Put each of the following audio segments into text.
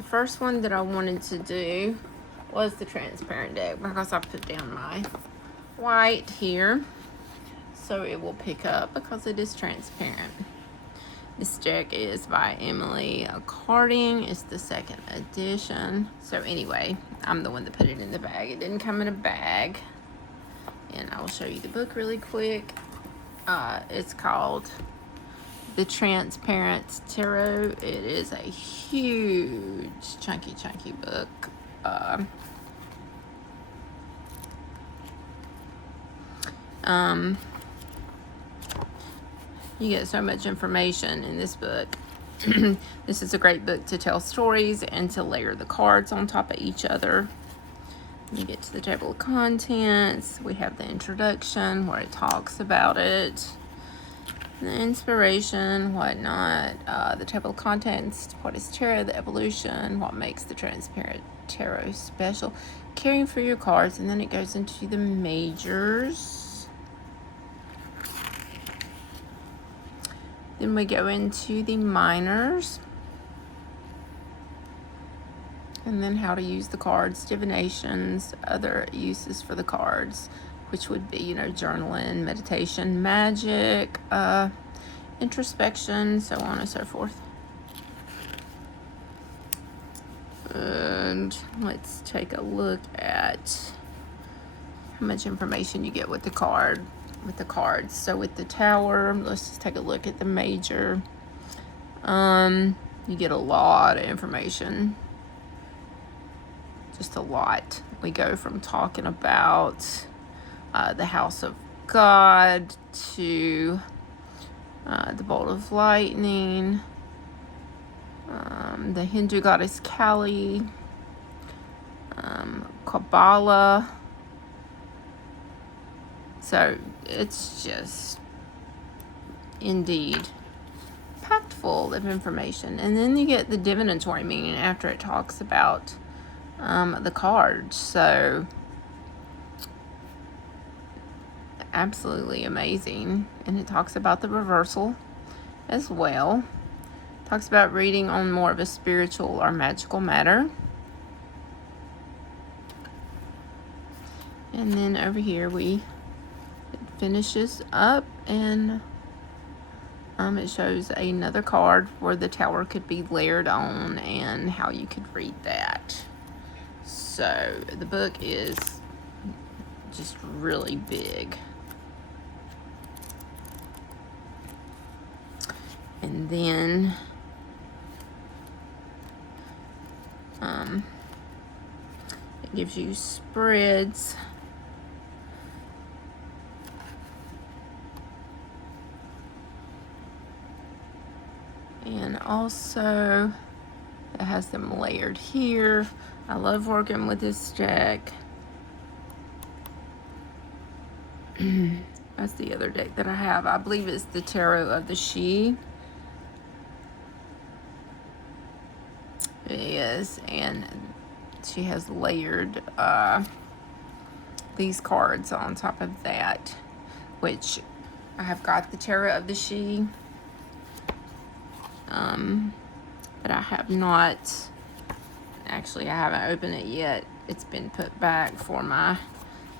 the first one that I wanted to do was the transparent deck because I put down my white here so it will pick up because it is transparent. This deck is by Emily Carding. It's the second edition. So anyway, I'm the one that put it in the bag. It didn't come in a bag. And I will show you the book really quick. It's called The Transparent Tarot. It is a huge, chunky book. You get so much information in this book. This is a great book to tell stories and to layer the cards on top of each other. You get to the table of contents. We have the introduction where it talks about it. The inspiration, whatnot. The table of contents. What is tarot? The evolution. What makes the transparent tarot special. Caring for your cards. And then it goes into the majors. Then we go into the minors. And then how to use the cards, divinations, other uses for the cards, which would be, journaling, meditation, magic, introspection, so on and so forth. And let's take a look at how much information you get with the cards. So with the Tower, let's just take a look at the major. You get a lot of information. Just a lot. We go from talking about the House of God to the Bolt of Lightning, the Hindu goddess Kali, Kabbalah. So it's just indeed packed full of information. And then you get the divinatory meaning after it talks about the cards. So absolutely amazing. And it talks about the reversal as well. Talks about reading on more of a spiritual or magical matter. And then over here it finishes up, and it shows another card where the Tower could be layered on and how you could read that. So the book is just really big. And then it gives you spreads. And also it has them layered here. I love working with this deck. That's the other deck that I have. I believe it's the Tarot of the She. It is, and she has layered these cards on top of that, which I have got the Tarot of the She. But I have not, actually I haven't opened it yet. It's been put back for my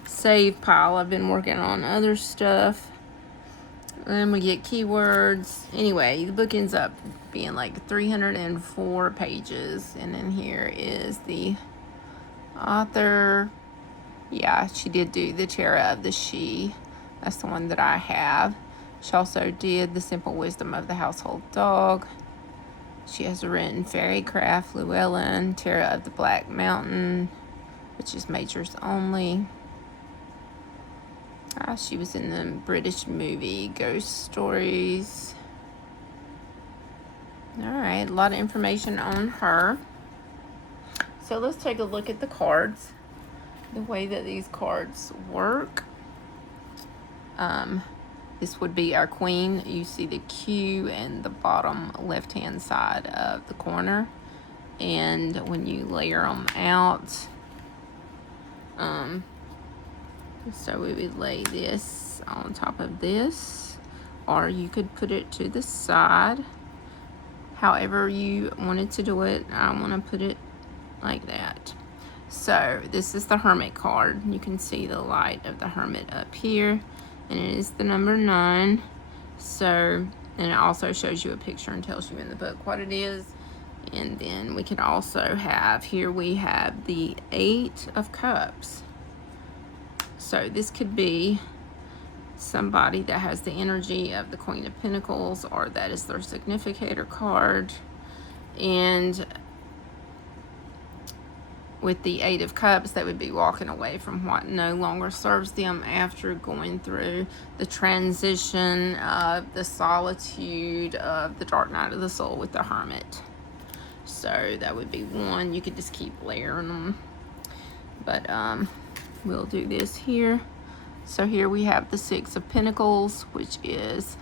save pile. I've been working on other stuff. Then we get keywords. Anyway, the book ends up being like 304 pages. And then here is the author. Yeah, she did do the Tarot of the She. That's the one that I have. She also did The Simple Wisdom of the Household Dog. She has written Fairycraft, Llewellyn, Tarot of the Black Mountain, which is majors only. She was in the British movie Ghost Stories. Alright, a lot of information on her. So let's take a look at the cards. The way that these cards work. This would be our queen. You see the Q in the bottom left-hand side of the corner. And when you layer them out, so we would lay this on top of this, or you could put it to the side, however you wanted to do it. I want to put it like that. So this is the Hermit card. You can see the light of the Hermit up here, and it is the number 9. So, and it also shows you a picture and tells you in the book what it is. And then we could also have, here we have the 8 of Cups. So this could be somebody that has the energy of the Queen of Pentacles, or that is their significator card. And with the 8 of Cups, they would be walking away from what no longer serves them after going through the transition of the solitude of the dark night of the soul with the Hermit. So that would be one. You could just keep layering them. But we'll do this here. So here we have the 6 of Pentacles, which is,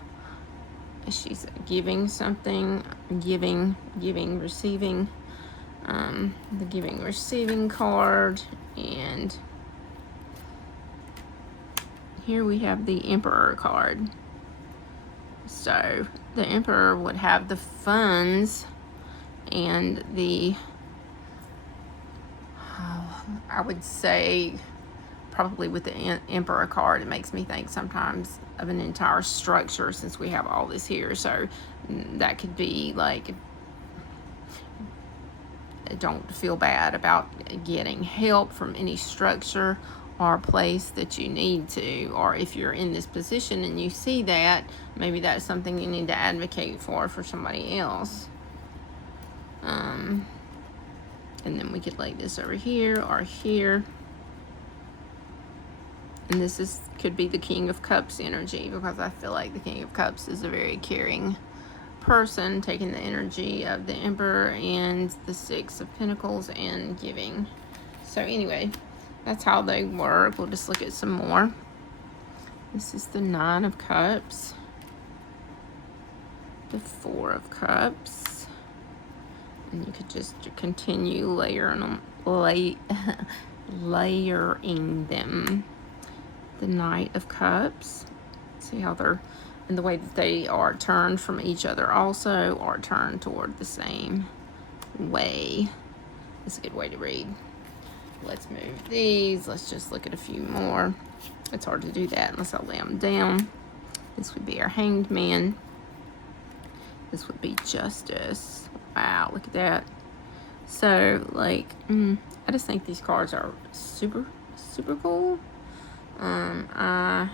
she's giving something, giving, receiving. The giving, receiving card. And here we have the Emperor card. So the Emperor would have the funds and the, I would say, probably with the Emperor card, it makes me think sometimes of an entire structure, since we have all this here. So that could be like, don't feel bad about getting help from any structure or place that you need to, or if you're in this position and you see that, maybe that's something you need to advocate for somebody else. And then we could lay this over here or here. And this could be the King of Cups energy, because I feel like the King of Cups is a very caring person, taking the energy of the Emperor and the 6 of Pentacles and giving. So anyway, that's how they work. We'll just look at some more. This is the 9 of Cups, the 4 of Cups, and you could just continue layering them, layering them. The Knight of Cups. See how they're, and the way that they are turned from each other also, are turned toward the same way. That's a good way to read. Let's move these. Let's just look at a few more. It's hard to do that unless I lay them down. This would be our Hanged Man. This would be Justice. Wow, look at that. So, like, I just think these cards are super, super cool. I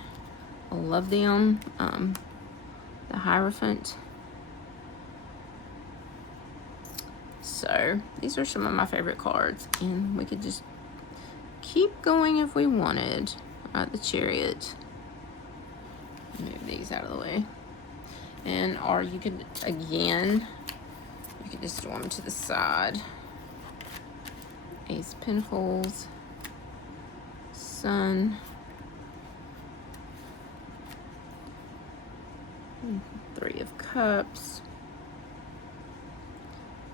love them. The Hierophant. So these are some of my favorite cards, and we could just keep going if we wanted. The Chariot. Move these out of the way. And, or you could, again, you could just throw them to the side. Ace of Pentacles. Sun. 3 of Cups.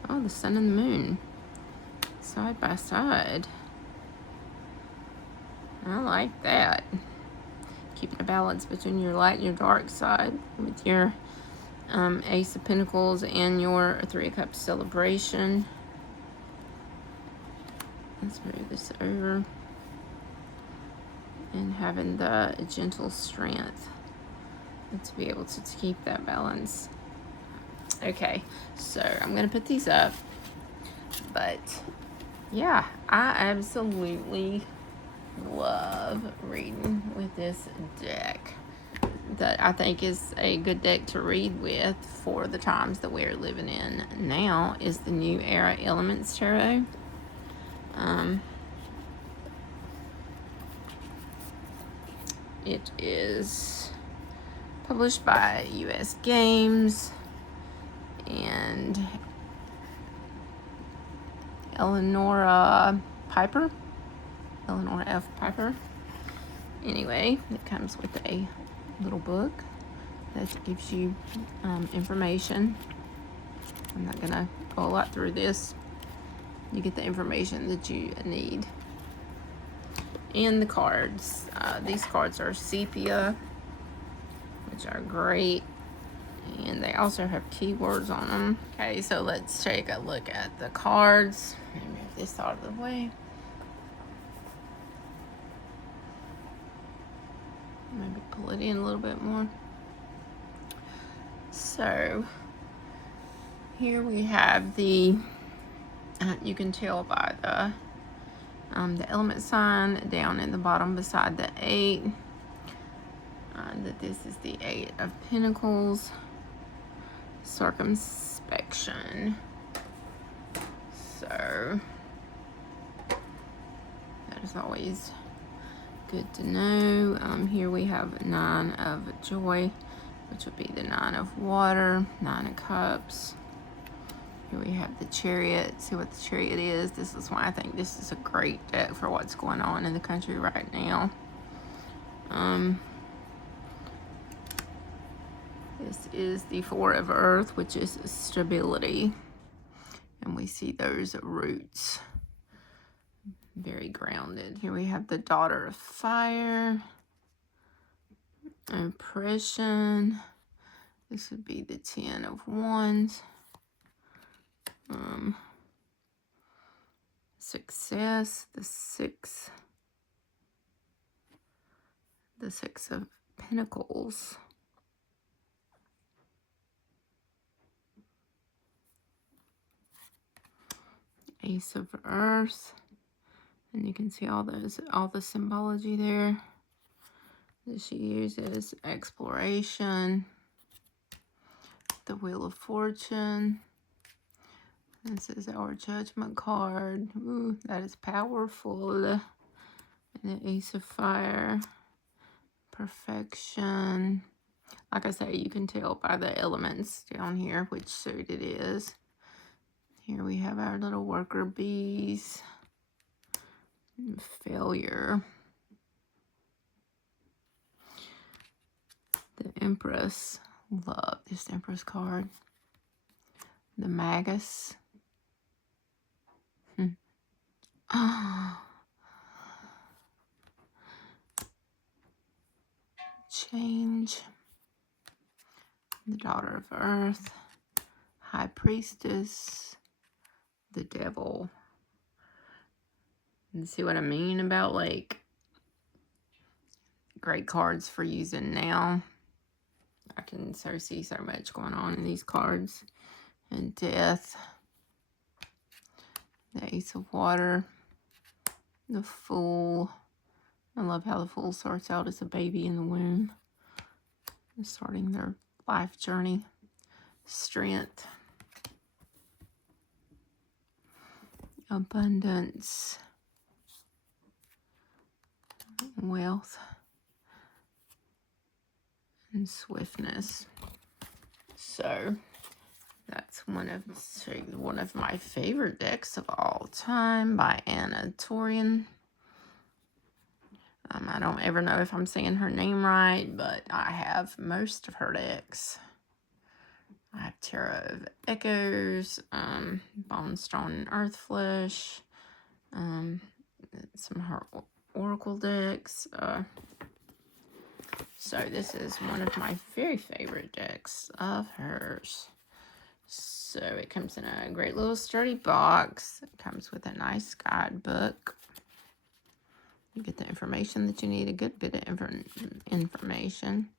Oh, the Sun and the Moon. Side by side. I like that. Keeping a balance between your light and your dark side with your Ace of Pentacles and your 3 of Cups celebration. Let's move this over. And having the gentle strength to be able to keep that balance. Okay, so I'm gonna put these up, but yeah, I absolutely love reading with this deck. That I think is a good deck to read with for the times that we're living in now is the New Era Elements Tarot. It is published by U.S. Games and Eleanor F. Piper. Anyway, it comes with a little book that gives you information. I'm not gonna go a lot through this. You get the information that you need. And the cards. These cards are Sepia, which are great. And they also have keywords on them. Okay, so let's take a look at the cards. Let me move this out of the way. Maybe pull it in a little bit more. So here we have the, you can tell by the element sign down in the bottom beside the 8, that this is the 8 of Pentacles, circumspection. So that is always good to know. Here we have 9 of Joy, which would be the 9 of Water, 9 of Cups. Here we have the Chariot. See what the Chariot is. This is why I think this is a great deck for what's going on in the country right now. This is the 4 of Earth, which is stability. And we see those roots. Very grounded. Here we have the Daughter of Fire. Oppression. This would be the 10 of Wands. Success, the 6 of Pentacles. Ace of Earth. And you can see all the symbology there that she uses. Exploration. The Wheel of Fortune. This is our Judgment card. Ooh, that is powerful. And the Ace of Fire. Perfection. Like I say, you can tell by the elements down here which suit it is. Here we have our little worker bees. Failure. The Empress. Love this Empress card. The Magus. Change. The Daughter of Earth. High Priestess. The Devil. And see what I mean about, like, great cards for using now. I can so see so much going on in these cards. And Death. The Ace of Water. The Fool. I love how the Fool starts out as a baby in the womb. Starting their life journey. Strength. Abundance. Wealth. And swiftness. So that's one of my favorite decks of all time by Anna Torian. I don't ever know if I'm saying her name right, but I have most of her decks. I have Tarot of Echoes, Bone, Stone, and Earthflesh, some of her Oracle decks. So this is one of my very favorite decks of hers. So it comes in a great little sturdy box. It comes with a nice guidebook. You get the information that you need, a good bit of information.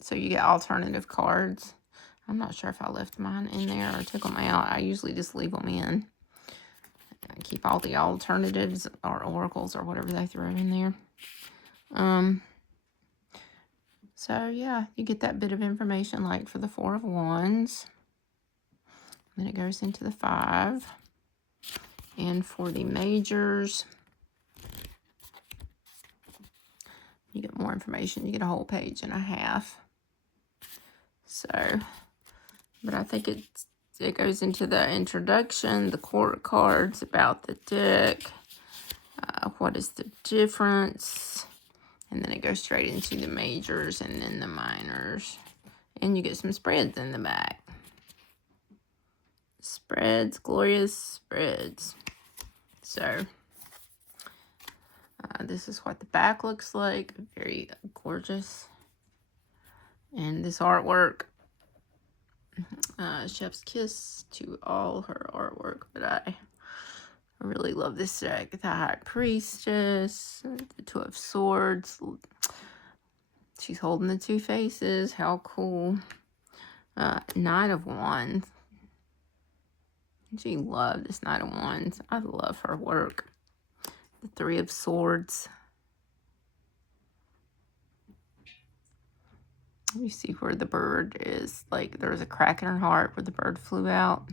So you get alternative cards. I'm not sure if I left mine in there or took them out. I usually just leave them in. I keep all the alternatives or oracles or whatever they throw in there. So yeah, you get that bit of information, like for the 4 of Wands. Then it goes into the 5. And for the majors, you get more information. You get a whole page and a half. So, but I think it goes into the introduction, the court cards about the deck, what is the difference, and then it goes straight into the majors and then the minors. And you get some spreads in the back. Spreads, glorious spreads. So, this is what the back looks like. Very gorgeous. And this artwork, chef's kiss to all her artwork, but I really love this deck. The High Priestess, the Two of Swords. She's holding the two faces. How cool. Knight of Wands. She loved this Knight of Wands. I love her work. The Three of Swords. You see where the bird is, like there's a crack in her heart where the bird flew out.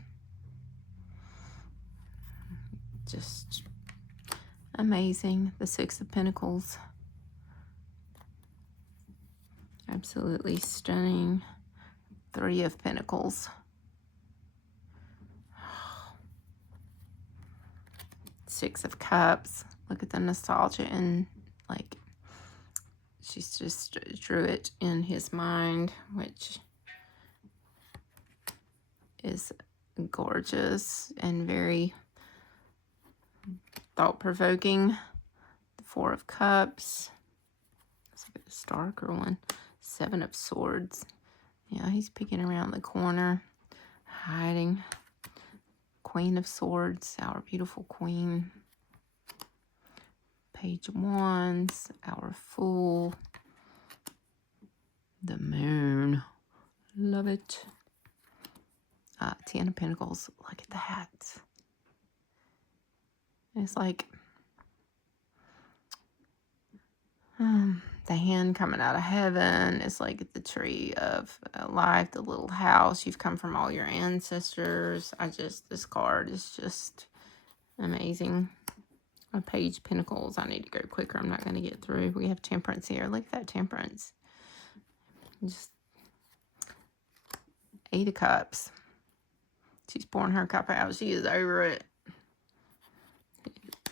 Just amazing. The Six of Pentacles. Absolutely stunning. Three of Pentacles. Six of Cups. Look at the nostalgia and like she's just drew it in his mind, which is gorgeous and very thought-provoking. The Four of Cups. Let's look at this darker one. Seven of Swords. Yeah, he's peeking around the corner, hiding. Queen of Swords, our beautiful queen. Page of Wands, our Fool. The Moon. Love it. Ten of Pentacles. Look at that. It's like the hand coming out of heaven. It's like the tree of life, the little house. You've come from all your ancestors. This card is just amazing. A Page of Pentacles. I need to go quicker. I'm not going to get through. We have Temperance here. Look at that Temperance. Just Eight of Cups. She's pouring her cup out. She is over it.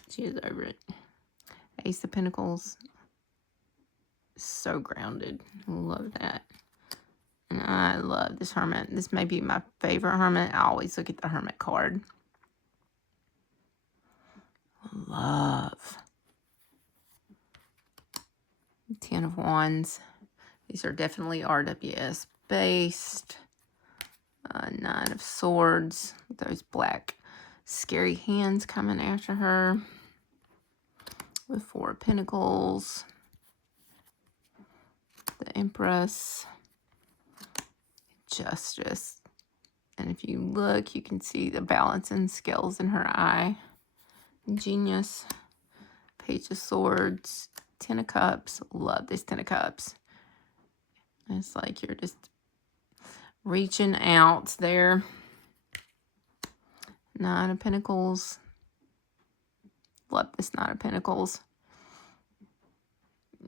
She is over it. Ace of Pentacles. So grounded. Love that. And I love this Hermit. This may be my favorite Hermit. I always look at the Hermit card. Love. Ten of Wands. These are definitely RWS based. Nine of Swords. Those black scary hands coming after her. With Four of Pentacles. The Empress. Justice. And if you look, you can see the balancing scales in her eye. Genius. Page of Swords. Ten of Cups. Love this Ten of Cups. It's like you're just reaching out there. Nine of Pentacles. Love this Nine of Pentacles.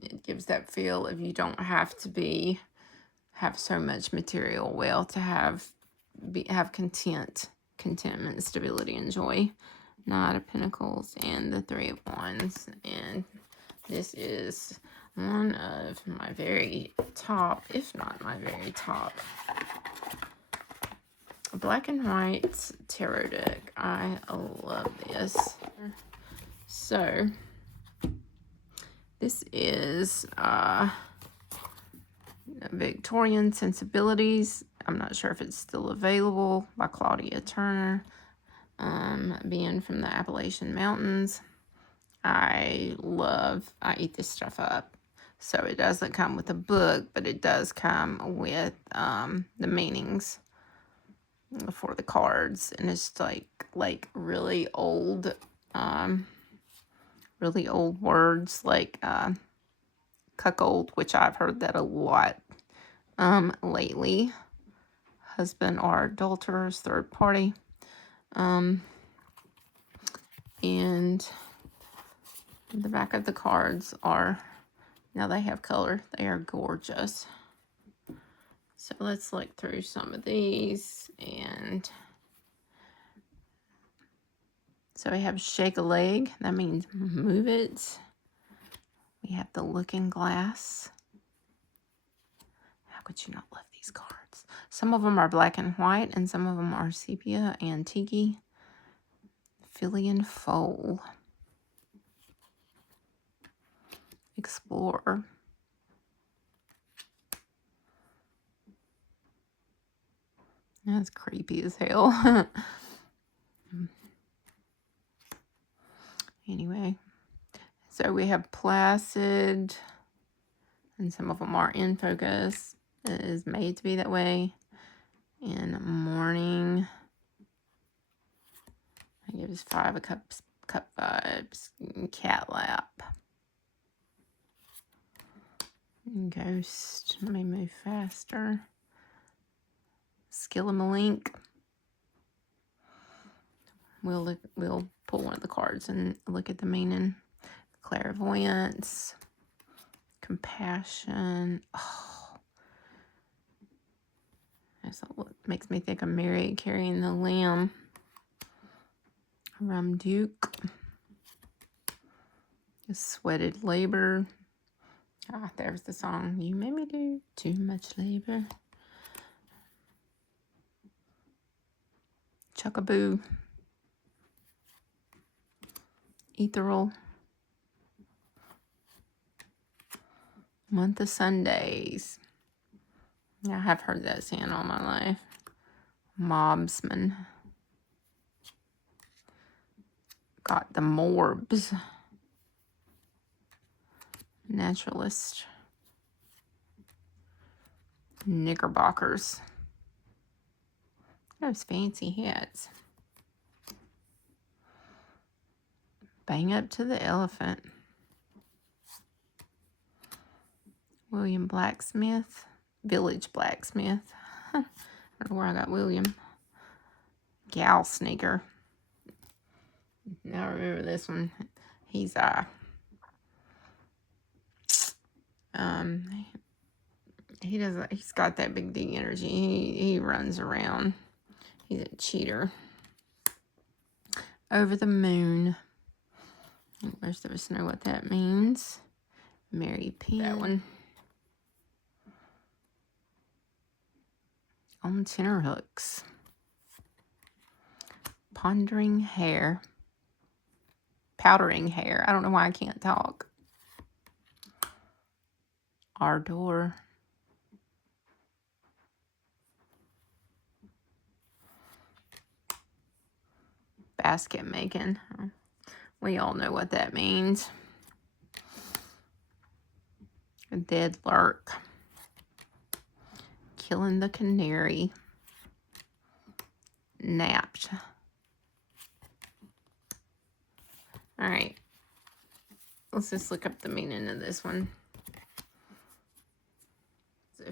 It gives that feel of you don't have to have so much material wealth to have contentment, stability, and joy. Knight of Pentacles and the Three of Wands. And this is one of my very top, if not my very top, Black and White tarot deck. I love this. So this is Victorian Sensibilities. I'm not sure if it's still available, by Claudia Turner. Being from the Appalachian Mountains. I eat this stuff up. So it doesn't come with a book, but it does come with the meanings for the cards. And it's like really old words, like cuckold, which I've heard that a lot lately. Husband or adulterers, third party. And the back of the cards are, now they have color. They are gorgeous. So let's look through some of these. And so we have shake a leg. That means move it. We have the looking glass. How could you not love these cards? Some of them are black and white, and some of them are sepia and tiki. Philian Foal. Explorer. That's creepy as hell. Anyway, so we have Placid, and some of them are in focus. It is made to be that way. In Morning, I give us 5 of Cups, Cup Vibes. Cat Lap. Ghost, let me move faster. Skillimalink. We'll pull one of the cards and look at the meaning. Clairvoyance. Compassion. Oh, that's what makes me think of Mary carrying the lamb. Rum Duke. Sweated Labor. Ah, there's the song. You made me do too much labor. Chuckaboo. Ethereal. Month of Sundays. Yeah, I have heard that saying all my life. Mobsman. Got the Morbs. Naturalist. Knickerbockers. Those fancy hats. Bang Up to the Elephant. William Blacksmith. Village Blacksmith. I don't know where I got William. Gal Sneaker. Now remember this one. He's he's got that big D energy. He runs around. He's a cheater. Over the Moon. Most of us know what that means. Mary Penn. That one. On Tenterhooks. Pondering Hair. Powdering Hair. I don't know why I can't talk. Ardor. Basket Making. We all know what that means. Dead Lurk. Killing the Canary. Napped. Alright. Let's just look up the meaning of this one.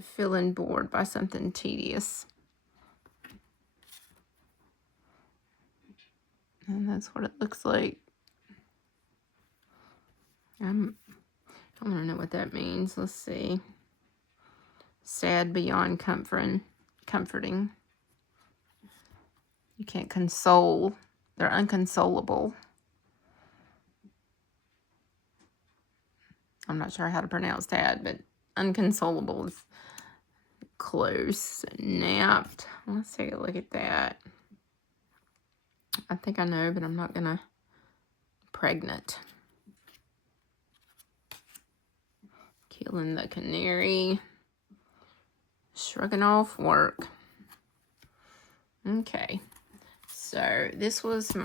Feeling bored by something tedious. And that's what it looks like. I don't know what that means. Let's see. Sad beyond comforting. You can't console. They're unconsolable. I'm not sure how to pronounce that, but unconsolable is close. Napped. Let's take a look at that. I think I know, but I'm not gonna. Pregnant. Killing the Canary. Shrugging off work. Okay. So this is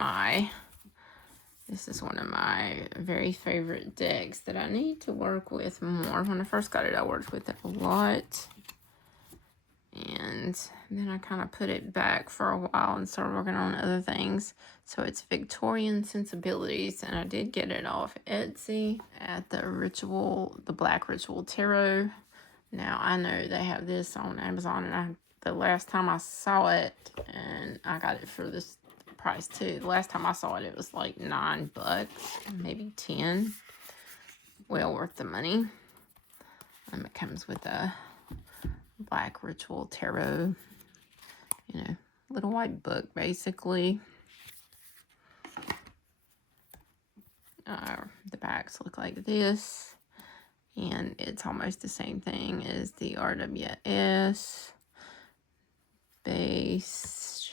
one of my very favorite decks that I need to work with more. When I first got it, I worked with it a lot. And then I kind of put it back for a while and started working on other things. So it's Victorian Sensibilities, and I did get it off Etsy at the Black Ritual Tarot. Now I know they have this on Amazon, and the last time I saw it, and I got it for this price too. The last time I saw it, it was like $9, maybe 10. Well worth the money. It comes with a Black Ritual Tarot, little white book basically. The backs look like this, and it's almost the same thing as the RWS base.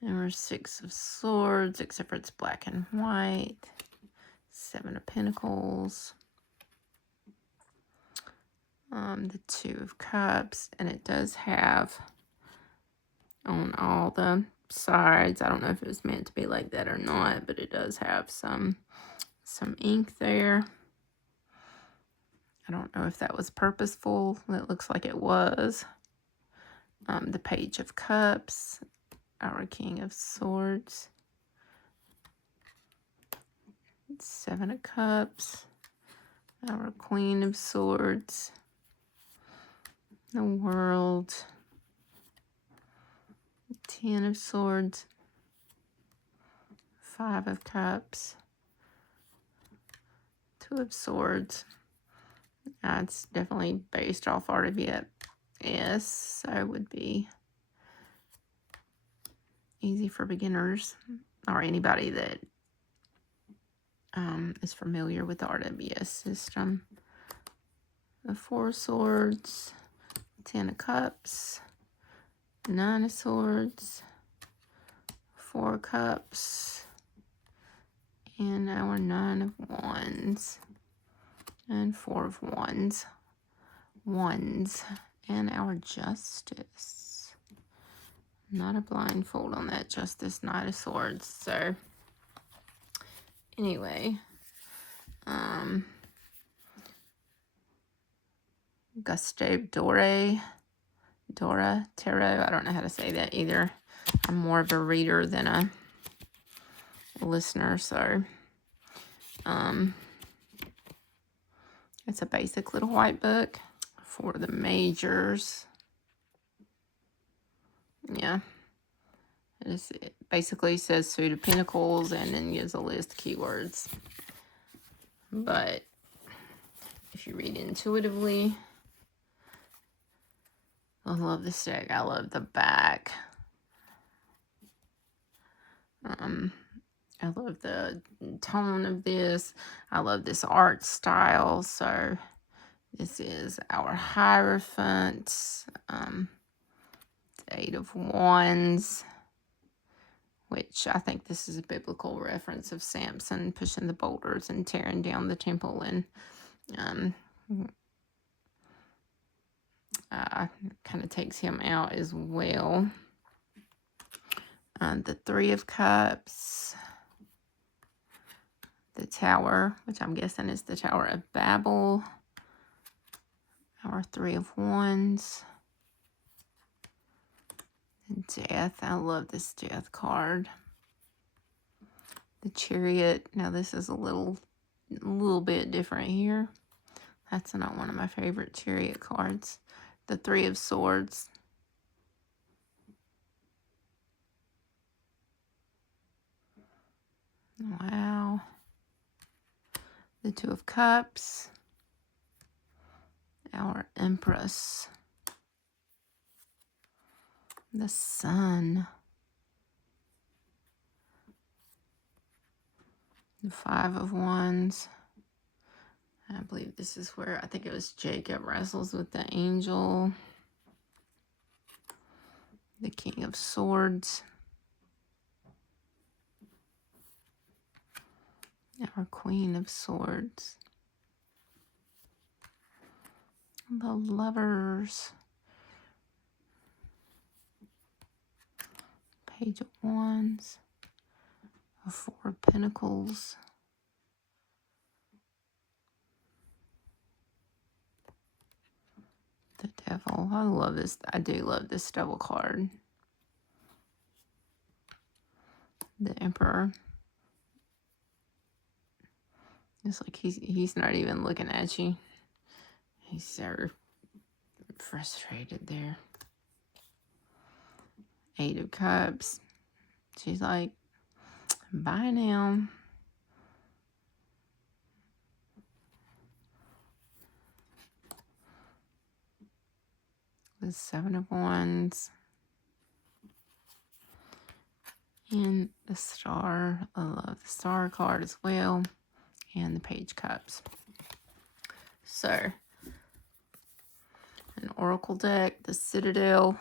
Number 6 of Swords, except for it's black and white. 7 of Pentacles. The 2 of Cups, and it does have on all the sides. I don't know if it was meant to be like that or not, but it does have some ink there. I don't know if that was purposeful. It looks like it was. The Page of Cups, our King of Swords, Seven of Cups, our Queen of Swords, the World, Ten of Swords, Five of Cups, Two of Swords. It's definitely based off RWS, so it would be easy for beginners or anybody that is familiar with the RWS system. The Four of Swords, Ten of Cups, Nine of Swords, Four of Cups, and our Nine of Wands, and Four of Wands, and our Justice. Not a blindfold on that Justice, Knight of Swords. So anyway, Gustave Dora Tarot. I don't know how to say that either. I'm more of a reader than a listener, so it's a basic little white book for the majors. Yeah, it basically says Suit of Pentacles and then gives a list of keywords. But if you read intuitively, I love this deck. I love the back. I love the tone of this. I love this art style. So this is our Hierophant, Eight of Wands, which I think this is a biblical reference of Samson pushing the boulders and tearing down the temple, and kind of takes him out as well. The Three of Cups, the Tower, which I'm guessing is the Tower of Babel, our Three of Wands, Death. I love this Death card. The Chariot. Now this is a little bit different here. That's not one of my favorite Chariot cards. The Three of Swords. Wow. The Two of Cups. Our Empress. The Sun. The Five of Wands. I believe this is where, I think it was Jacob wrestles with the angel. The King of Swords. Our Queen of Swords. The Lovers. Page of Wands. The Four of Pentacles. The Devil. I love this. I do love this Devil card. The Emperor. It's like he's not even looking at you. He's so frustrated there. Eight of Cups. She's like, bye now. The Seven of Wands. And the Star. I love the Star card as well. And the Page Cups. So, an Oracle deck, the Citadel,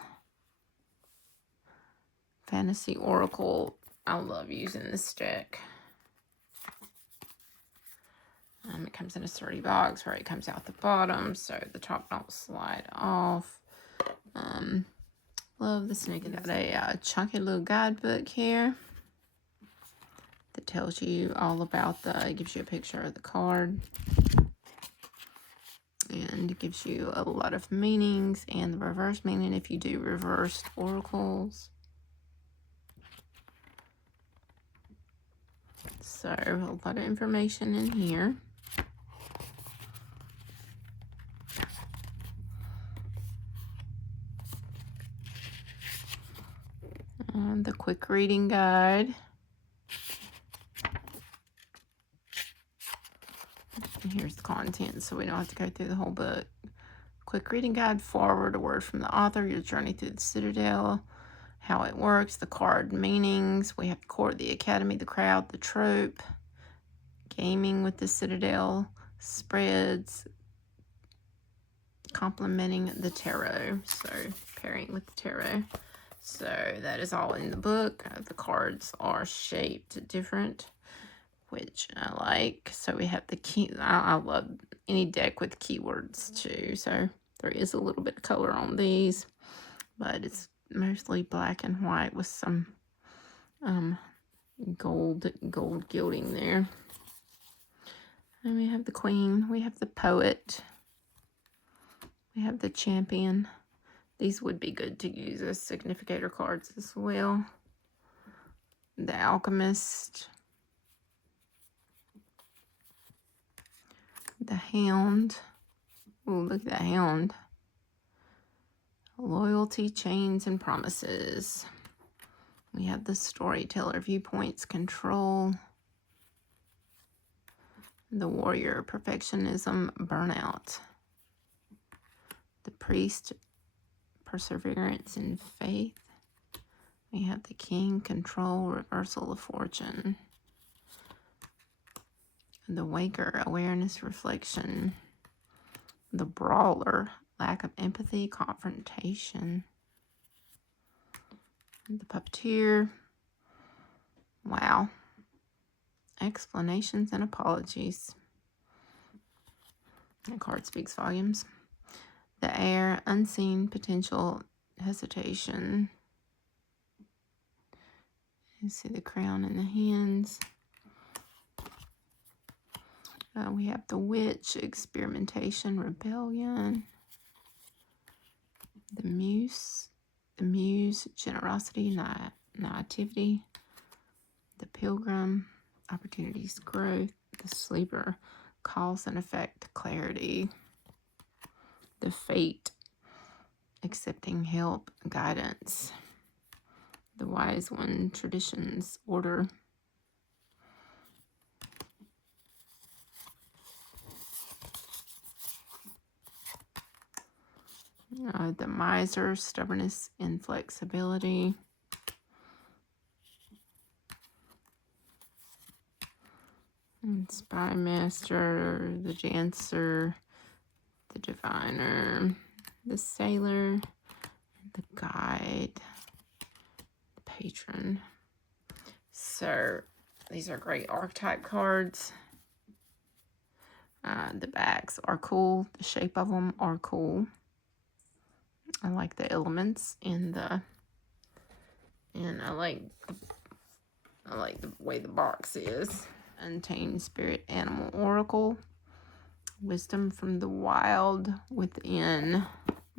Fantasy Oracle. I love using this deck. It comes in a sturdy box where it comes out the bottom, so the top don't slide off. Love the snake. Got a chunky little guidebook here that tells you all about it gives you a picture of the card. And it gives you a lot of meanings and the reverse meaning if you do reversed oracles. So a lot of information in here. And the quick reading guide. And here's the content, so we don't have to go through the whole book. Quick reading guide, forward, a word from the author, your journey through the Citadel, how it works, the card meanings. We have the court, the academy, the crowd, the trope, gaming with the Citadel, spreads, complementing the tarot, so pairing with the tarot. So that is all in the book. The cards are shaped different, which I like. So we have the key. I love any deck with keywords too. So there is a little bit of color on these, but it's mostly black and white with some gold gilding there. And we have the queen. We have the poet. We have the champion. These would be good to use as significator cards as well. The alchemist. The hound. Oh, look at that hound. Loyalty, chains, and promises. We have the storyteller, viewpoints, control. The warrior, perfectionism, burnout. The priest, perseverance and faith. We have the king, control, reversal of fortune. The waker, awareness, reflection. The brawler, lack of empathy, confrontation. The puppeteer, wow, explanations and apologies. The card speaks volumes. The heir, unseen potential, hesitation. You see the crown in the hands. We have the witch, experimentation, rebellion. The muse, generosity, naivety. The pilgrim, opportunities, growth. The sleeper, cause and effect, clarity. The fate, accepting help, guidance. The wise one, traditions, order. The miser, stubbornness, inflexibility. And spy master, the dancer, the diviner, the sailor, the guide, the patron. So these are great archetype cards. The backs are cool. The shape of them are cool. I like the elements and I like the way the box is. Untamed Spirit Animal Oracle. Wisdom from the Wild Within.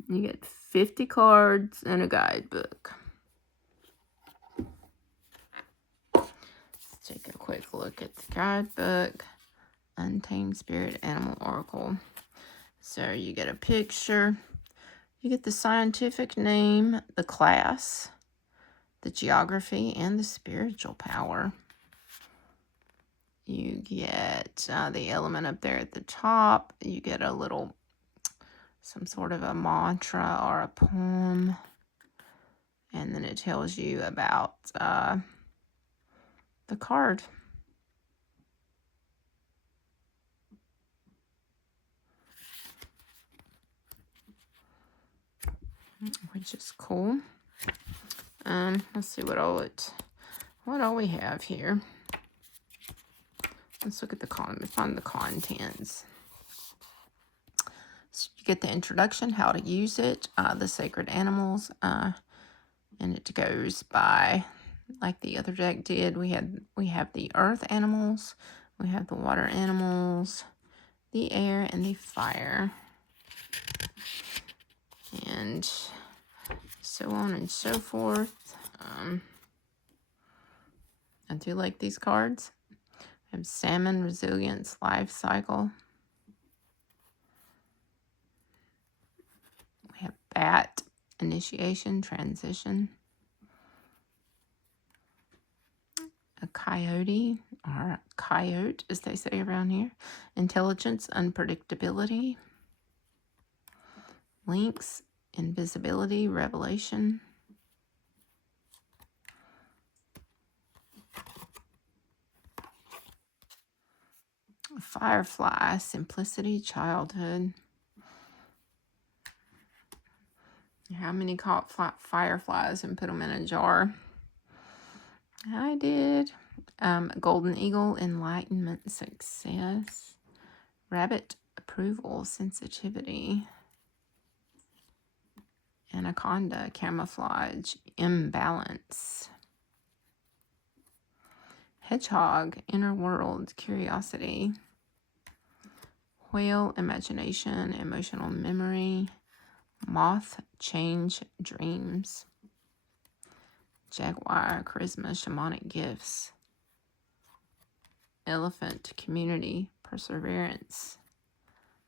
You get 50 cards and a guidebook. Let's take a quick look at the guidebook. Untamed Spirit Animal Oracle. So you get a picture. You get the scientific name, the class, the geography, and the spiritual power. You get the element up there at the top. You get a little, some sort of a mantra or a poem. And then it tells you about the card. Which is cool. Let's see what all we have here. Let's look at find the contents. So you get the introduction, how to use it, the sacred animals, And it goes by like the other deck did. We have the earth animals, we have the water animals, the air, and the fire. And so on and so forth. I do like these cards. I have Salmon, Resilience, Life Cycle. We have Bat, Initiation, Transition. A Coyote, or Coyote, as they say around here. Intelligence, Unpredictability. Lynx, Invisibility, Revelation. Firefly, Simplicity, Childhood. How many caught fireflies and put them in a jar? I did. Golden Eagle, Enlightenment, Success. Rabbit, Approval, Sensitivity. Anaconda, Camouflage, Imbalance. Hedgehog, Inner World, Curiosity. Whale, Imagination, Emotional Memory. Moth, Change, Dreams. Jaguar, Charisma, Shamanic Gifts. Elephant, Community, Perseverance.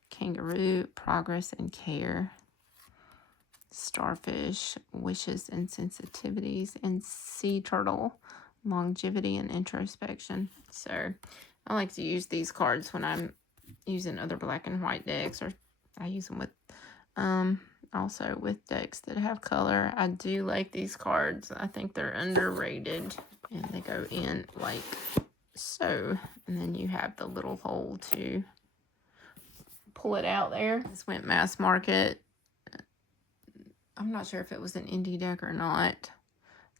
Kangaroo, Progress and Care. Starfish, Wishes and Sensitivities. And Sea Turtle, Longevity and Introspection. So I like to use these cards when I'm using other black and white decks, or I use them with also with decks that have color. I do like these cards. I think they're underrated. And they go in like so. And then you have the little hole to pull it out there. This went mass market. I'm not sure if it was an indie deck or not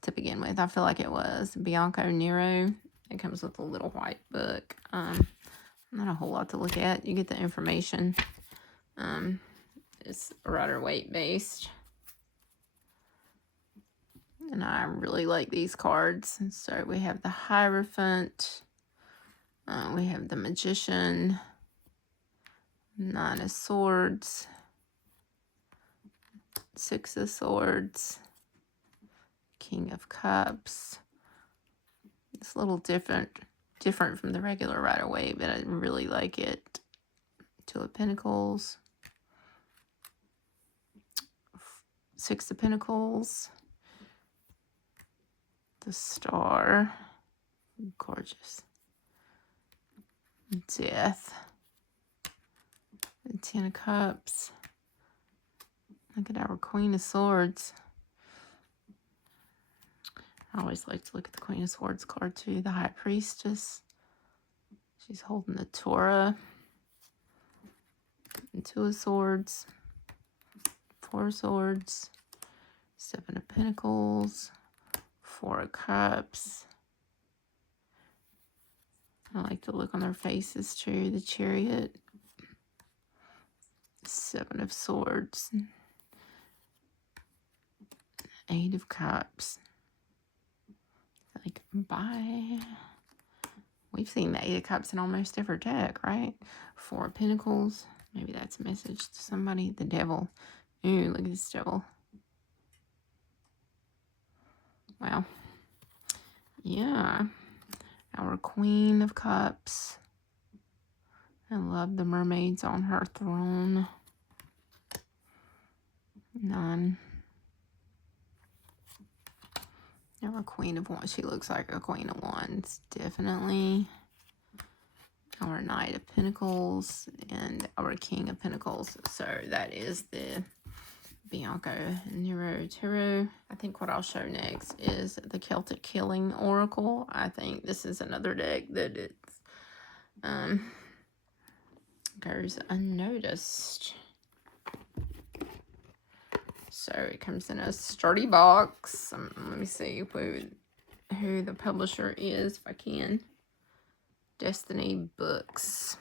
to begin with. I feel like it was. Bianco Nero. It comes with a little white book. Not a whole lot to look at. You get the information. It's rider weight based. And I really like these cards. So we have the Hierophant. We have the Magician. Nine of Swords. Six of Swords. King of Cups. It's a little different from the regular rider weight, but I really like it. Two of Pentacles. Six of Pentacles. The Star. Gorgeous. Death. The Ten of Cups. Look at our Queen of Swords. I always like to look at the Queen of Swords card too. The High Priestess. She's holding the Torah. And Two of Swords. Four of Swords. Seven of Pentacles. Four of Cups. I like to look on their faces too. The Chariot. Seven of Swords. Eight of Cups. Like, bye. We've seen the Eight of Cups in almost every deck, right? Four of Pentacles. Maybe that's a message to somebody. The Devil. Ooh, look at this Devil. Wow. Yeah. Our Queen of Cups. I love the mermaids on her throne. Nine. Our Queen of Wands. She looks like a Queen of Wands, definitely. Our Knight of Pentacles and our King of Pentacles. So that is the Bianco Nero Tarot. I think what I'll show next is the Celtic Killing Oracle. I think this is another deck that it's goes unnoticed. So it comes in a sturdy box. Let me see who the publisher is, if I can. Destiny Books.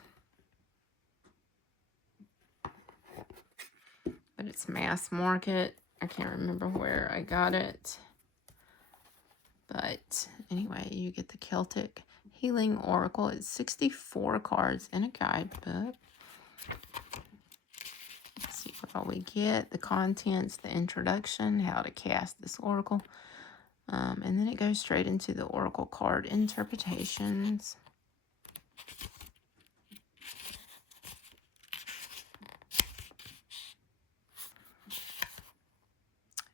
But it's mass market. I can't remember where I got it. But anyway, you get the Celtic Healing Oracle. It's 64 cards in a guidebook. Let's see what all we get. The contents, the introduction, how to cast this oracle. And then it goes straight into the oracle card interpretations.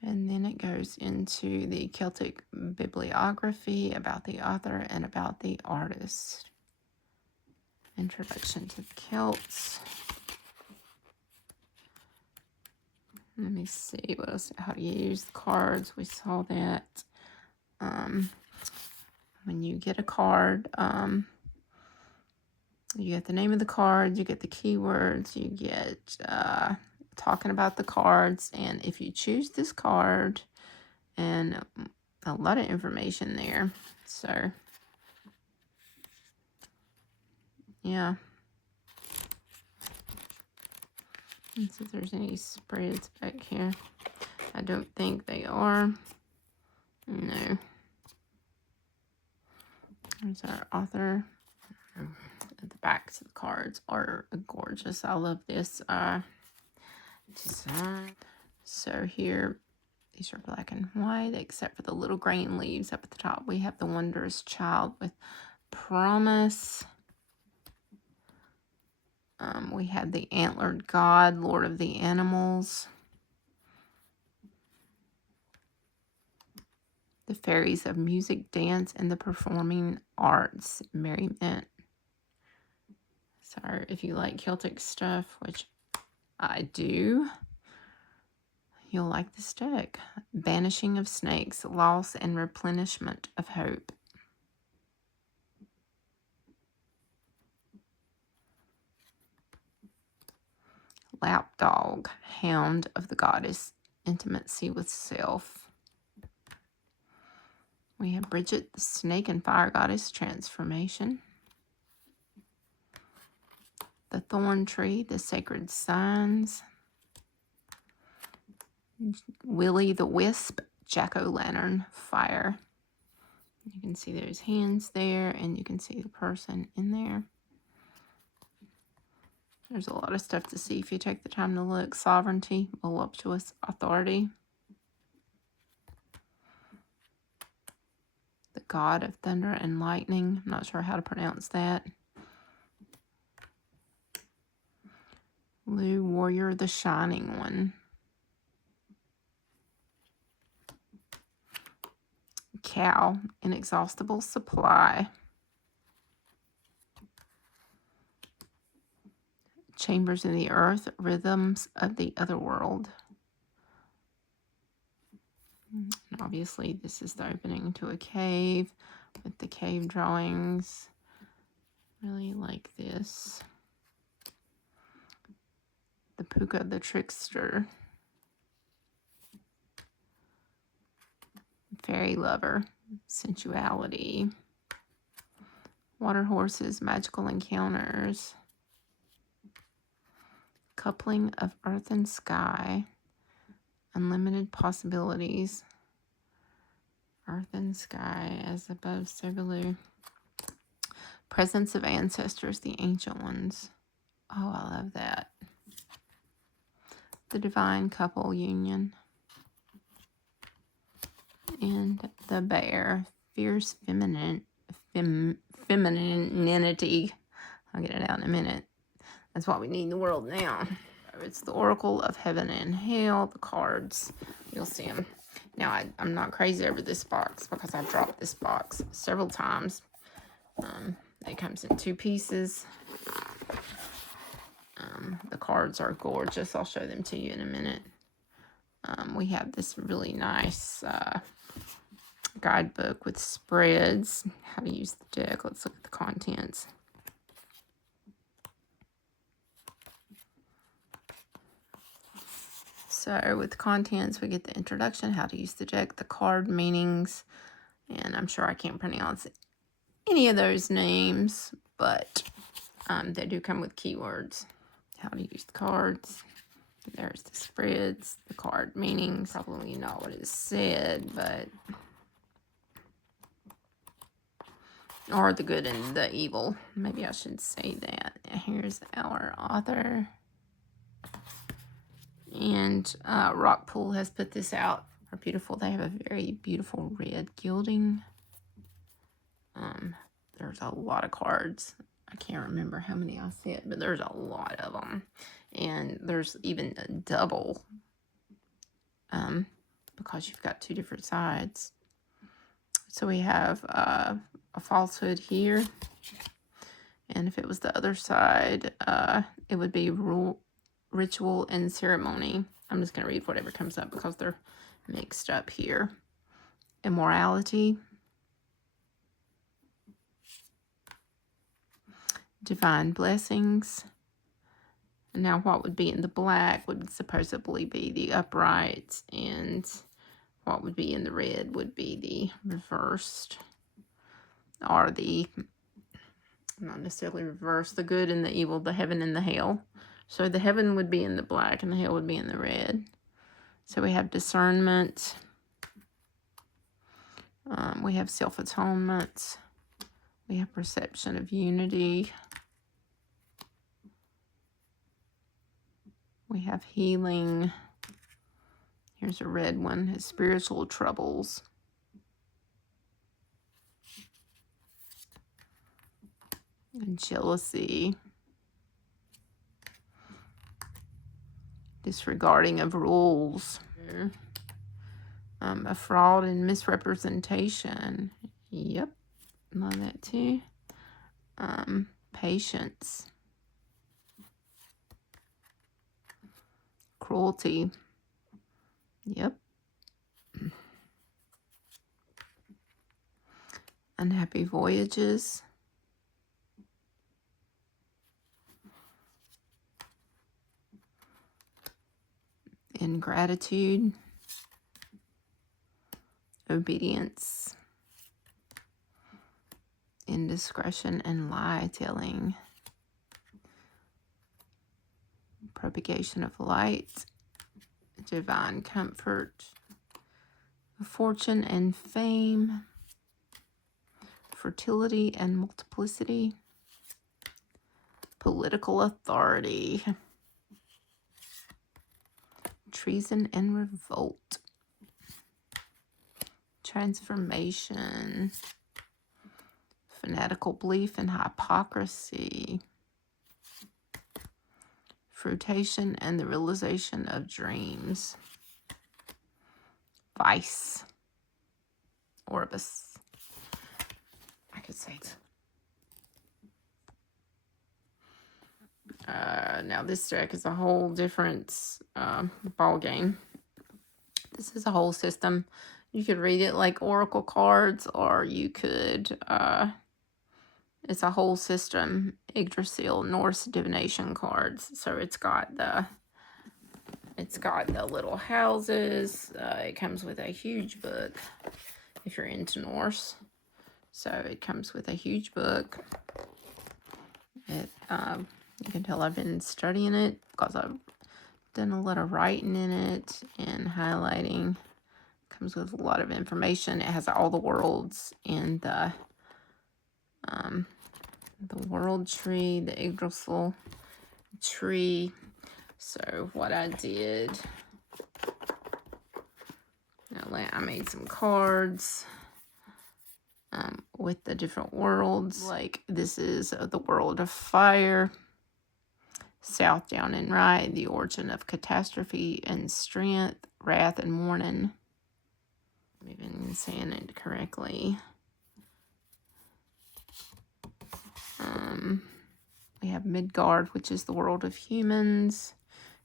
And then it goes into the Celtic bibliography about the author and about the artist. Introduction to the Celts. Let me see what else. How do you use the cards? We saw that. When you get a card, you get the name of the card, you get the keywords, you get talking about the cards, and if you choose this card, and a lot of information there. So, yeah. Let's see if there's any spreads back here. I don't think they are. No. There's our author. The backs of the cards are gorgeous. I love this design. So here, these are black and white, except for the little green leaves up at the top. We have the Wondrous Child with Promise. We have the Antlered God, Lord of the Animals. The Fairies of Music, Dance, and the Performing Arts, Merriment. So if you like Celtic stuff, which I do, you'll like this deck. Banishing of Snakes, Loss and Replenishment of Hope. Lapdog, Hound of the Goddess, Intimacy with Self. We have Bridget, the Snake and Fire Goddess, Transformation. The Thorn Tree, the Sacred Signs. Willie the Wisp, Jack-o'-lantern, Fire. You can see there's hands there, and you can see the person in there. There's a lot of stuff to see if you take the time to look. Sovereignty, Voluptuous Authority. The God of Thunder and Lightning. I'm not sure how to pronounce that. Lou Warrior, the Shining One. Cow, Inexhaustible Supply. Chambers in the Earth, Rhythms of the Otherworld. And obviously, this is the opening to a cave with the cave drawings. Really like this. The Puka the Trickster. Fairy Lover, Sensuality. Water Horses, Magical Encounters. Coupling of Earth and Sky. Unlimited Possibilities. Earth and Sky, as above, so below. Presence of Ancestors, the Ancient Ones. Oh, I love that. The Divine Couple Union. And the Bear, Fierce Femininity. I'll get it out in a minute. That's what we need in the world now. It's the Oracle of Heaven and Hell. The cards, you'll see them. Now, I'm not crazy over this box because I've dropped this box several times. It comes in 2 pieces. The cards are gorgeous. I'll show them to you in a minute. We have this really nice guidebook with spreads. How to use the deck. Let's look at the contents. So with contents, we get the introduction, how to use the deck, the card meanings, and I'm sure I can't pronounce any of those names, but they do come with keywords. How to use the cards. There's the spreads, the card meanings. Probably not what it said, but or the good and the evil. Maybe I should say that. Here's our author. And Rockpool has put this out. Are beautiful. They have a very beautiful red gilding. There's a lot of cards. I can't remember how many I said, but there's a lot of them. And there's even a double, because you've got two different sides. So we have a falsehood here. And if it was the other side, it would be ritual and ceremony. I'm just going to read whatever comes up because they're mixed up here. Immorality. Divine blessings. Now what would be in the black would supposedly be the upright, and what would be in the red would be the reversed, or the, not necessarily reversed, the good and the evil, the heaven and the hell. So the heaven would be in the black and the hell would be in the red. So we have discernment. We have self-atonement. We have perception of unity. We have healing. Here's a red one. His spiritual troubles. And jealousy. Disregarding of rules. A fraud and misrepresentation. Yep. Love that too. Patience. Cruelty. Yep. Unhappy voyages. Ingratitude. Obedience. Indiscretion and lie telling. Propagation of light. Divine comfort. Fortune and fame. Fertility and multiplicity. Political authority. Treason and revolt. Transformation. Fanatical belief and hypocrisy. Fruitation and the realization of dreams. Vice. Orbis. I could say it. Now this deck is a whole different ball game. This is a whole system. You could read it like oracle cards, or you could, it's a whole system. Yggdrasil, Norse divination cards. So it's got the little houses. It comes with a huge book if you're into Norse. So it comes with a huge book. It, you can tell I've been studying it because I've done a lot of writing in it and highlighting. It comes with a lot of information. It has all the worlds in the world tree, the Yggdrasil tree. So what I did, I made some cards with the different worlds. Like this is the world of fire. South, down and right, the origin of catastrophe and strength, wrath and mourning. I'm even saying it correctly. We have Midgard, which is the world of humans.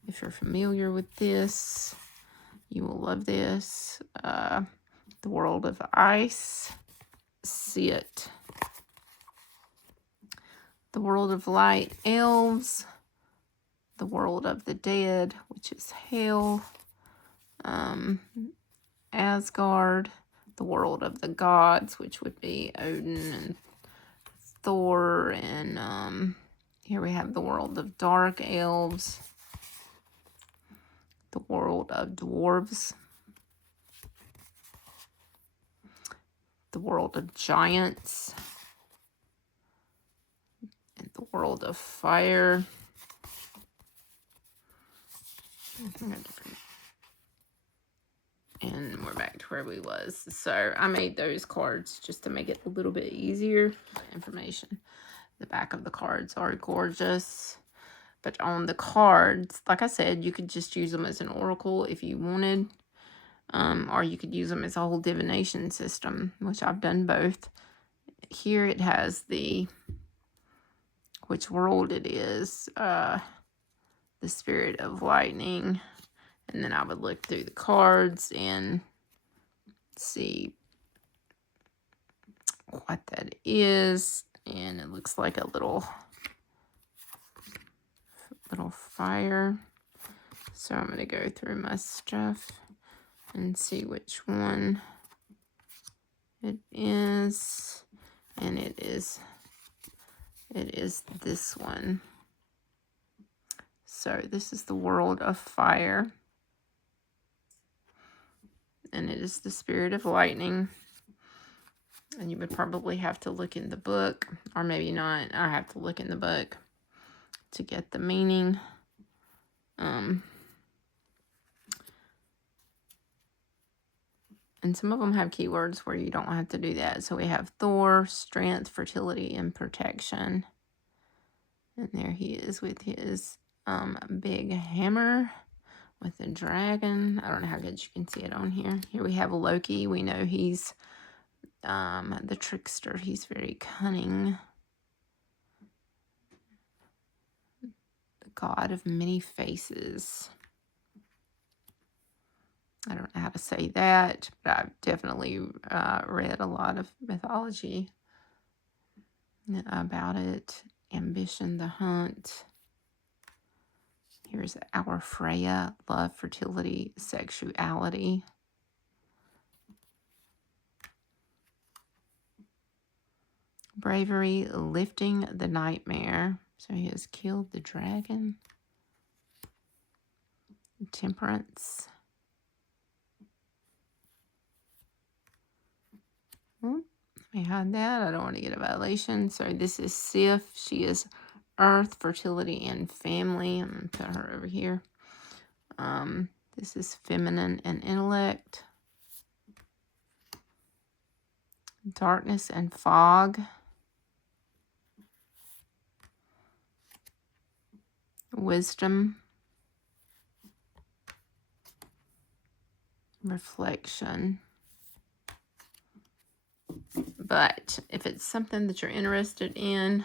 If you're familiar with this, you will love this. The world of ice. Sit. The world of light, elves. The world of the dead, which is hell. Asgard. The world of the gods, which would be Odin and Thor. And here we have the world of dark elves. The world of dwarves. The world of giants. the world of fire. And we're back to where we was. So I made those cards just to make it a little bit easier. Information. The back of the cards are gorgeous. But on the cards, like I said, you could just use them as an oracle if you wanted. Or you could use them as a whole divination system, which I've done both. Here it has which world it is. The spirit of lightning. And then I would look through the cards and see what that is. And it looks like a little fire. So I'm going to go through my stuff and see which one it is. And it is this one. So this is the world of fire. And it is the spirit of lightning. And you would probably have to look in the book, or maybe not. I have to look in the book to get the meaning. And some of them have keywords where you don't have to do that. So we have Thor, strength, fertility, and protection. And there he is with his big hammer with a dragon. I don't know how good you can see it on here. Here we have Loki. We know he's the trickster. He's very cunning. The god of many faces. I don't know how to say that, but I've definitely read a lot of mythology about it. Ambition, the hunt. Here's our Freya, love, fertility, sexuality. Bravery, lifting the nightmare. So he has killed the dragon. Temperance. Let me hide that. I don't want to get a violation. So this is Sif. She is earth, fertility, and family. I'm going to put her over here. This is feminine and intellect. Darkness and fog. Wisdom. Reflection. But if it's something that you're interested in,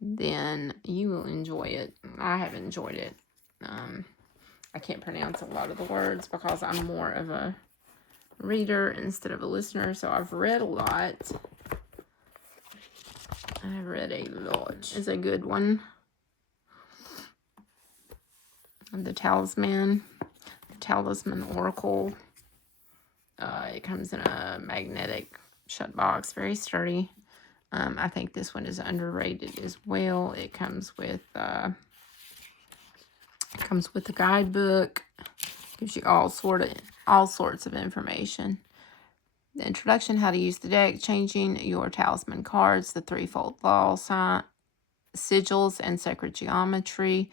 then you will enjoy it. I have enjoyed it. I can't pronounce a lot of the words because I'm more of a reader instead of a listener, so I've read a lot. I've read a lot. It's a good one. The Talisman Oracle. It comes in a magnetic shut box, very sturdy. I think this one is underrated as well. It comes with the guidebook. Gives you all sorts of information. The introduction, how to use the deck, changing your talisman cards, the threefold law, sigils and sacred geometry,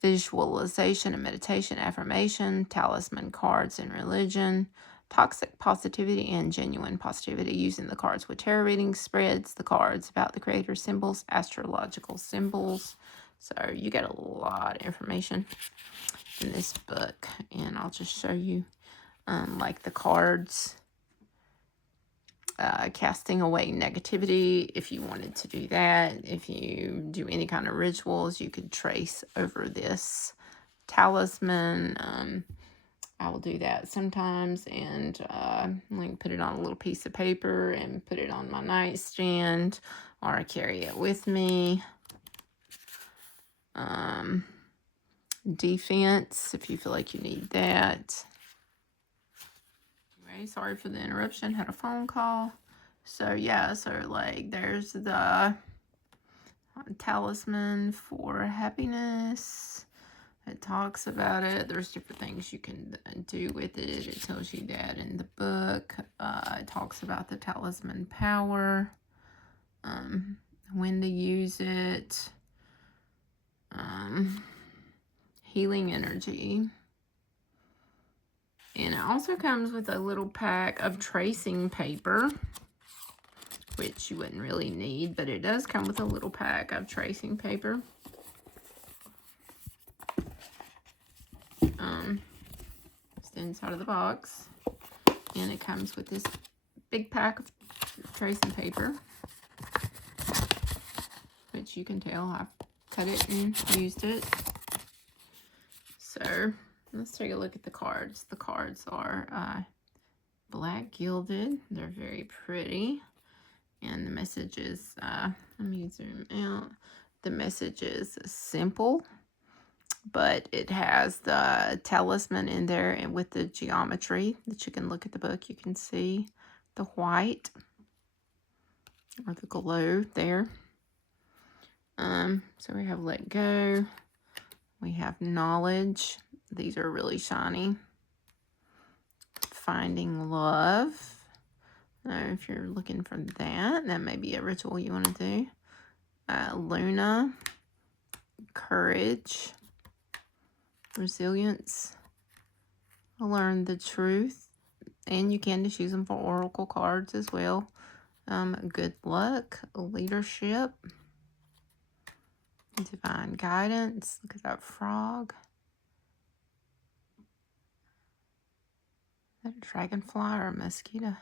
visualization and meditation, affirmation, talisman cards and religion, toxic positivity and genuine positivity, using the cards with tarot readings, spreads, the cards about the creator symbols, astrological symbols. So you get a lot of information in this book, and I'll just show you like the cards. Casting away negativity, if you wanted to do that. If you do any kind of rituals, you could trace over this talisman. I will do that sometimes, and like put it on a little piece of paper and put it on my nightstand, or I carry it with me. Defense, if you feel like you need that. Anyway, sorry for the interruption. Had a phone call. So yeah, so like there's the talisman for happiness. It talks about it. There's different things you can do with it. It tells you that in the book. It talks about the talisman power. when to use it, healing energy. And it also comes with a little pack of tracing paper, which you wouldn't really need, but it does come with a little pack of tracing paper. It's the inside of the box, and it comes with this big pack of tracing paper, which you can tell I've cut it and used it. So let's take a look at the cards. The cards are black gilded. They're very pretty. And the message is, let me zoom out. The message is simple, but it has the talisman in there and with the geometry that you can look at the book. You can see the white or the glow there. So we have let go. We have knowledge. These are really shiny. Finding love. If you're looking for that, that may be a ritual you want to do. Luna. Courage. Resilience. Learn the truth. And you can just use them for oracle cards as well. Good luck. Leadership. Divine guidance. Look at that frog. Is that a dragonfly or a mosquito?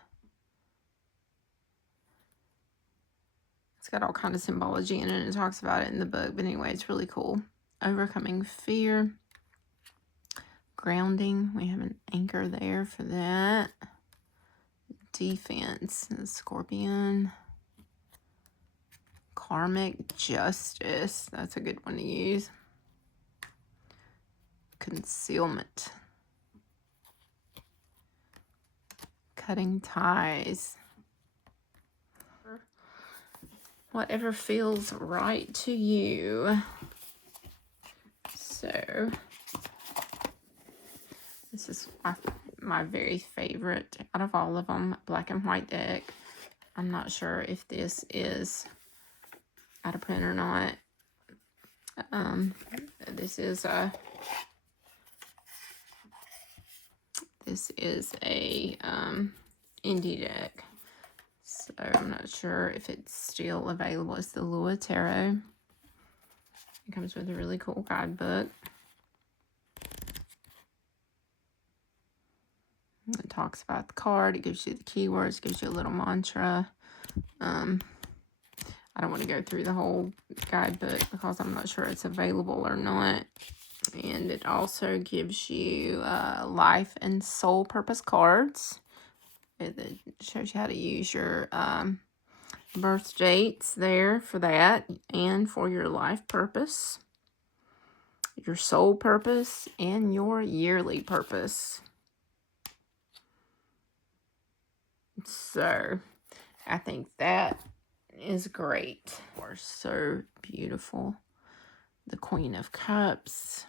It's got all kinds of symbology in it, and it talks about it in the book. But anyway, it's really cool. Overcoming fear. Grounding. We have an anchor there for that. Defense. Scorpion. Karmic justice. That's a good one to use. Concealment. Cutting ties. Whatever feels right to you. So this is my very favorite out of all of them, Black and White deck. I'm not sure if this is out of print or not. This is a indie deck, so I'm not sure if it's still available. It's the Lua Tarot. It comes with a really cool guidebook. It talks about the card. It gives you the keywords, gives you a little mantra. I don't want to go through the whole guidebook because I'm not sure it's available or not. And it also gives you life and soul purpose cards. It shows you how to use your birth dates there for that and for your life purpose, your soul purpose, and your yearly purpose. So I think that is great. Or so beautiful. The Queen of Cups.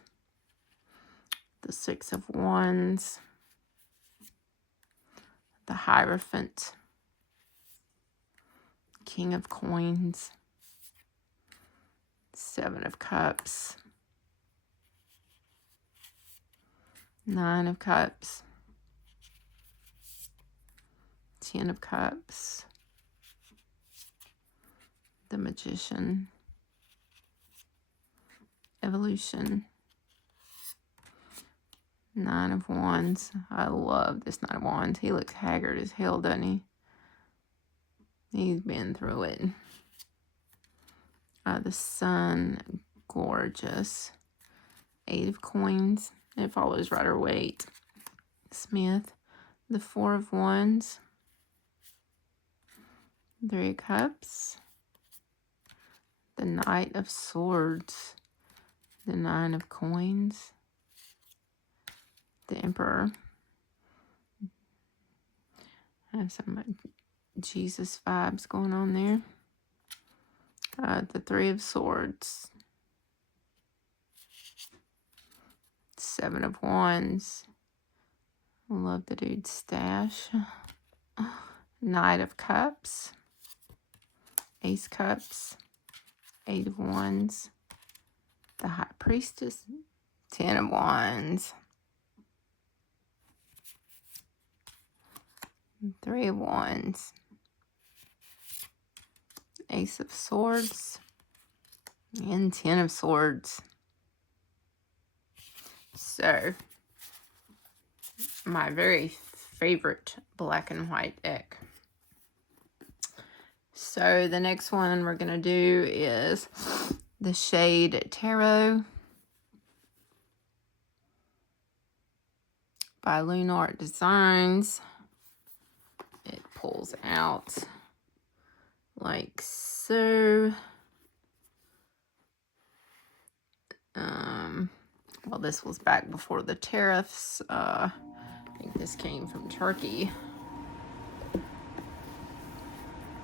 The Six of Wands. The Hierophant. King of Coins. Seven of Cups. Nine of Cups. 10 of Cups. The Magician. Evolution. Nine of Wands. I love this Nine of Wands. He looks haggard as hell, doesn't he? He's been through it. The Sun. Gorgeous. Eight of Coins. It follows Rider-Waite Smith. The Four of Wands. Three of Cups. The Knight of Swords. The Nine of Coins. The Emperor. I have some Jesus vibes going on there. The Three of Swords. Seven of Wands. Love the dude's stash. Knight of Cups. Ace Cups. 8 of Wands. The High Priestess. 10 of Wands. 3 of Wands. Ace of Swords. And 10 of Swords. So, my very favorite black and white deck. So, the next one we're going to do is the Shade Tarot by Lunar Designs. It pulls out like so. Well, this was back before the tariffs. I think this came from Turkey.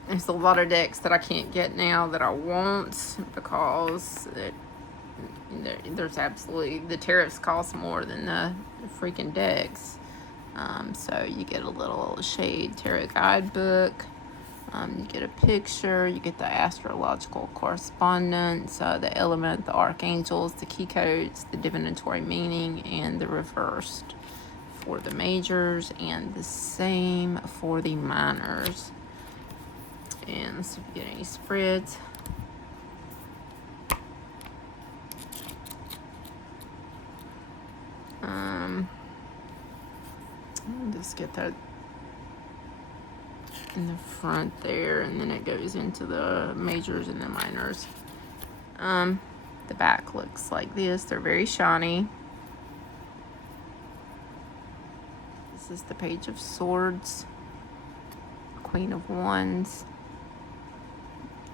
There's a lot of decks that I can't get now that I want because there's absolutely, the tariffs cost more than the freaking decks. So you get a little Shade Tarot guidebook. You get a picture, you get the astrological correspondence, the element, the archangels, the key codes, the divinatory meaning, and the reversed for the majors, and the same for the minors. And let's see if we get any spreads. I'll just get that in the front there, and then it goes into the majors and the minors. The back looks like this. They're very shiny. This is the Page of Swords, Queen of Wands.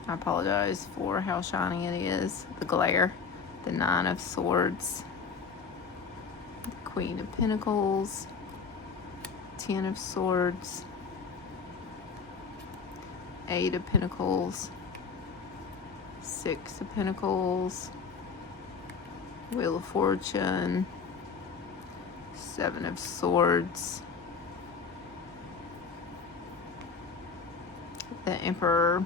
I apologize for how shiny it is, the glare. The Nine of Swords, the Queen of Pentacles, 10 of Swords, 8 of Pentacles, 6 of Pentacles, Wheel of Fortune, 7 of Swords, the Emperor.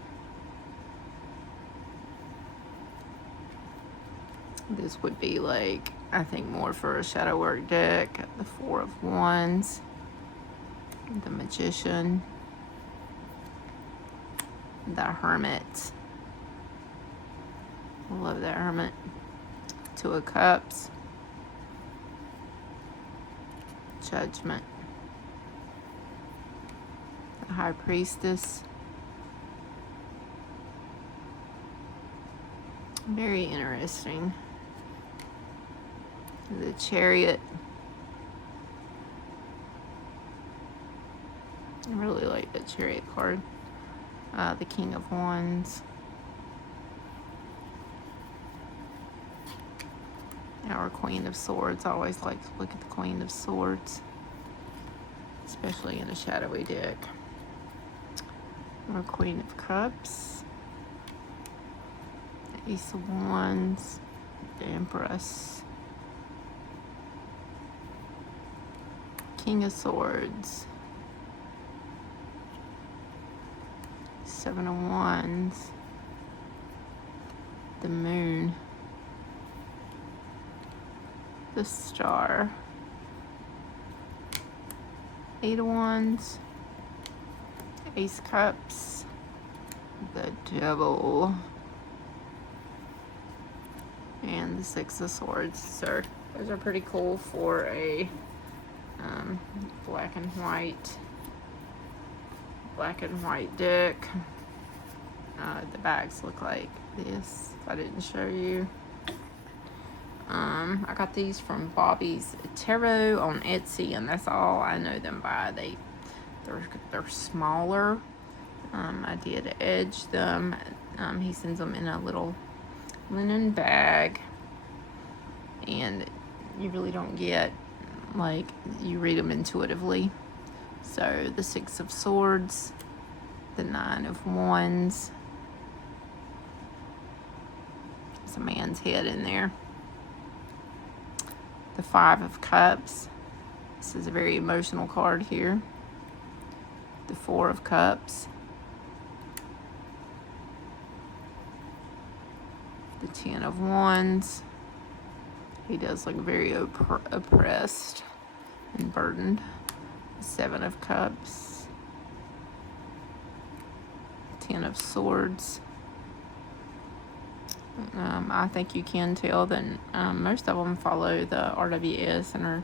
This would be like, I think, more for a shadow work deck. The 4 of Wands, the Magician, the Hermit. I love that Hermit. 2 of Cups, Judgment, the High Priestess. Very interesting. The Chariot. I really like the Chariot card. The King of Wands. Our Queen of Swords. I always like to look at the Queen of Swords, especially in a shadowy deck. Our Queen of Cups. The Ace of Wands. The Empress. King of Swords. 7 of Wands. The Moon. The Star. 8 of Wands. Ace Cups. The Devil. And the 6 of Swords. So those are pretty cool for a black and white deck. The bags look like this, if I didn't show you. I got these from Bobby's Tarot on Etsy, and that's all I know them by. They're smaller. I did edge them. He sends them in a little linen bag, and you really don't get, like, you read them intuitively. So the 6 of Swords, the 9 of Wands. There's a man's head in there. The 5 of Cups. This is a very emotional card here. The 4 of Cups. The Ten of Wands. He does look very oppressed and burdened. The Seven of Cups. Ten of Swords. I think you can tell that most of them follow the RWS and are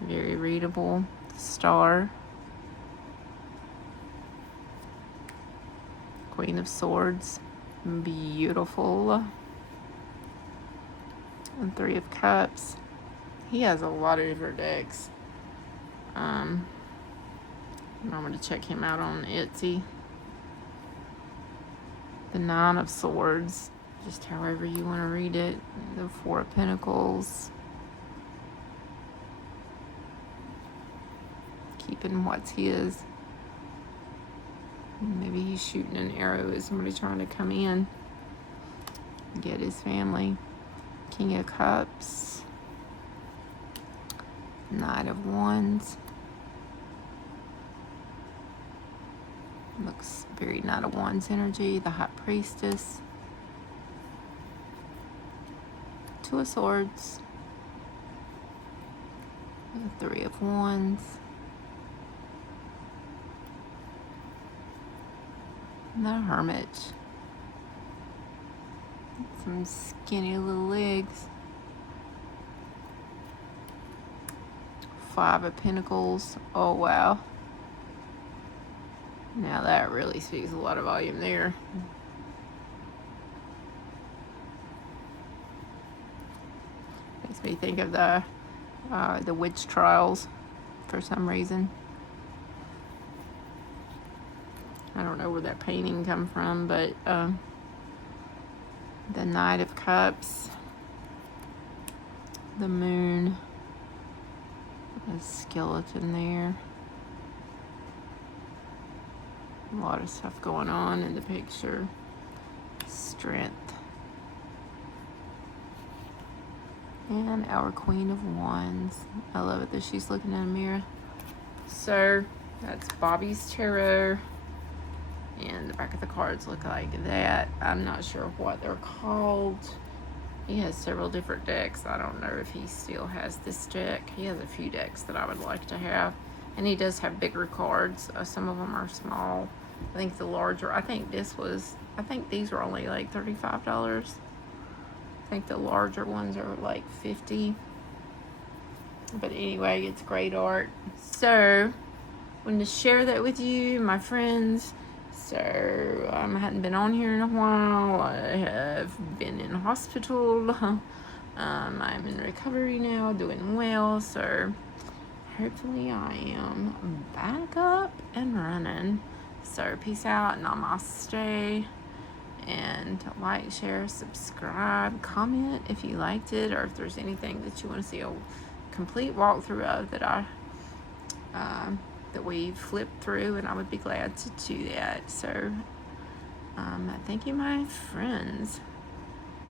very readable. Star. Queen of Swords. Beautiful. And Three of Cups. He has a lot of different decks. I'm going to check him out on Etsy. The Nine of Swords. Just however you want to read it. The Four of Pentacles. Keeping what's his. Maybe he's shooting an arrow at somebody trying to come in. Get his family. King of Cups. Knight of Wands. Looks very Knight of Wands energy. The High Priestess. Two of Swords. The Three of Wands. And the Hermit. Some skinny little legs. Five of Pentacles. Oh, wow. Now that really speaks a lot of volume there. Makes me think of the witch trials for some reason. I don't know where that painting come from, but the Knight of Cups, the Moon, a skeleton there. A lot of stuff going on in the picture. Strength. And our Queen of Wands. I love it that she's looking in a mirror. So, that's Bobby's Tarot. And the back of the cards look like that. I'm not sure what they're called. He has several different decks. I don't know if he still has this deck. He has a few decks that I would like to have. And he does have bigger cards. Some of them are small. I think the larger, I think these were only like $35. I think the larger ones are like $50. But anyway, it's great art. So, I wanted to share that with you, my friends. So, I hadn't been on here in a while. I have been in hospital. I'm in recovery now, doing well. So, hopefully I am back up and running. So, peace out, namaste. And like, share, subscribe, comment if you liked it, or if there's anything that you want to see a complete walkthrough of that that we flipped through, and I would be glad to do that. So thank you, my friends.